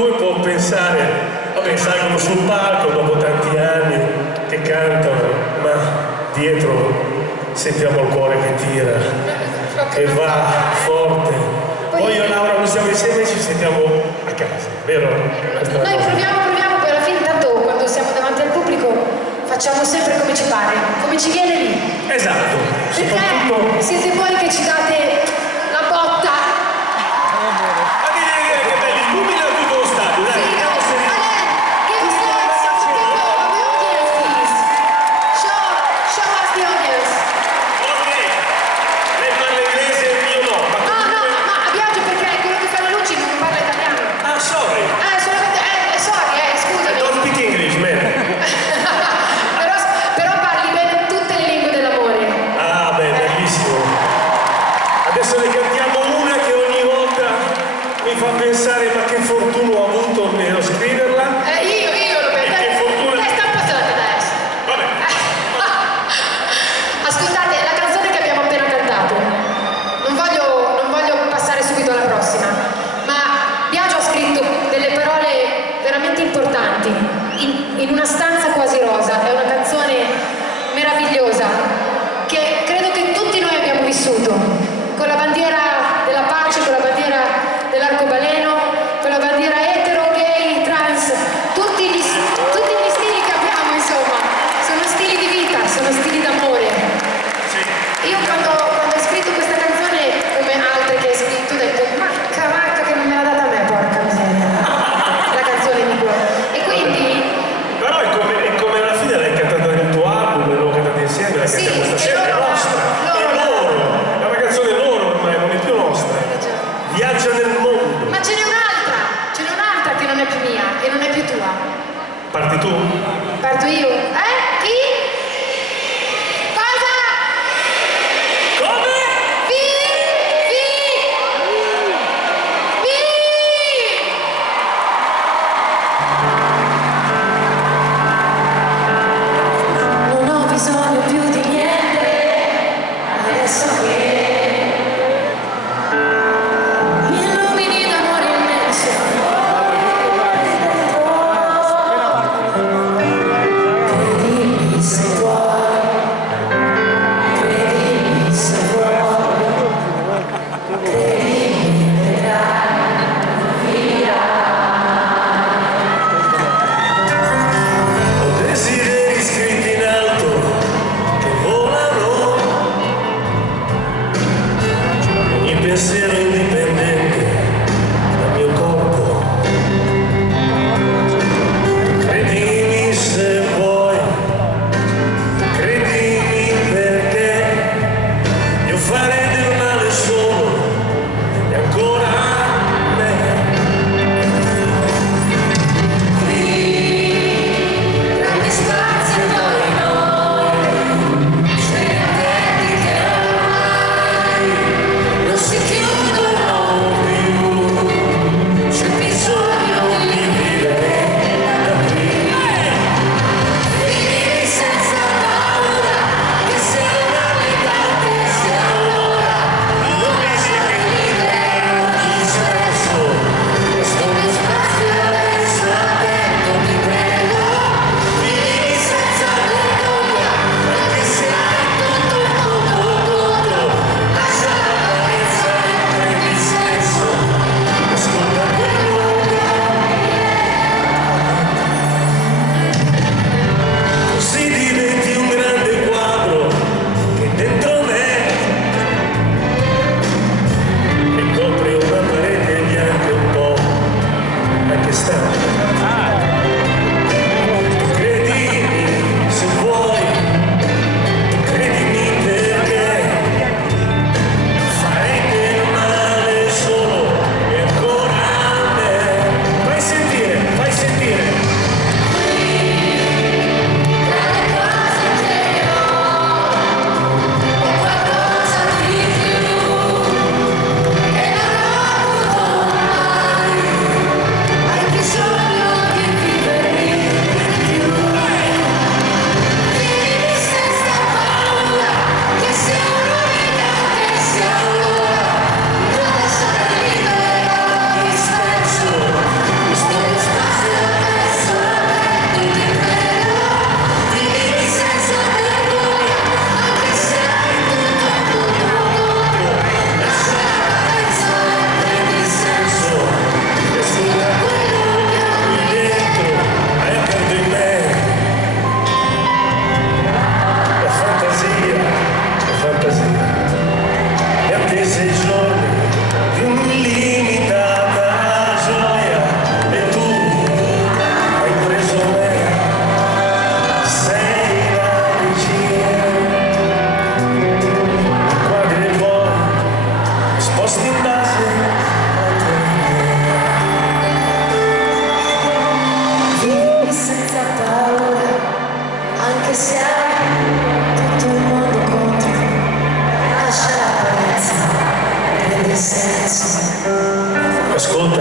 due può pensare, vabbè, salgono sul palco dopo tanti anni che cantano, ma dietro sentiamo il cuore che tira, che va forte. Poi io e Laura non siamo insieme e ci sentiamo a casa, vero? Noi proviamo, poi alla fine tanto quando siamo davanti al pubblico facciamo sempre come ci pare, come ci viene lì. Esatto. Perché siete voi che ci date la botta. Ma che belli, illumina tutto lo stadio, dai. Sì, give us the audience, please. Show us the audience. Ok, lei parla inglese e io no. Ma a Biagio perché quello che fa le luci non parla italiano. Ah, sorry. Sorry, scusami. I don't speak English, man. Però parli bene tutte le lingue dell'amore. Ah, beh, bellissimo. Adesso ne cantiamo una che ogni volta mi fa pensare ma che fortuna ho avuto nello scriverla. Io lo vedo. Che fortuna. Che sta passando adesso? Vabbè. Ascoltate, la canzone che abbiamo appena cantato. Non voglio passare subito alla prossima, ma Biagio ha scritto delle parole veramente importanti in una stanza quasi rosa. È una canzone meravigliosa che credo che tutti noi abbiamo vissuto, con la bandiera della pace, con la bandiera dell'arcobaleno, con la bandiera etero, gay, trans, tutti gli stili che abbiamo, insomma, sono stili di vita, sono stili d'amore. Io quando ho scritto questa canzone, come altre che hai scritto, ho detto macca che non me l'ha data a me, porca miseria, la canzone di cuore. E quindi Però è come alla fine l'hai cantata nel tuo album, l'abbiamo cantata insieme, la sì, cantiamo stasera, e è nostra, è loro, è una canzone loro ormai, non è più nostra. Viaggia nel mondo. Ma ce n'è un'altra che non è più mia e non è più tua. Parti tu? Parto io. Chi? Cosa? Come? Vi! Non ho bisogno più di niente, adesso che mi illumini d'amore immenso. Dimmi Ascolta,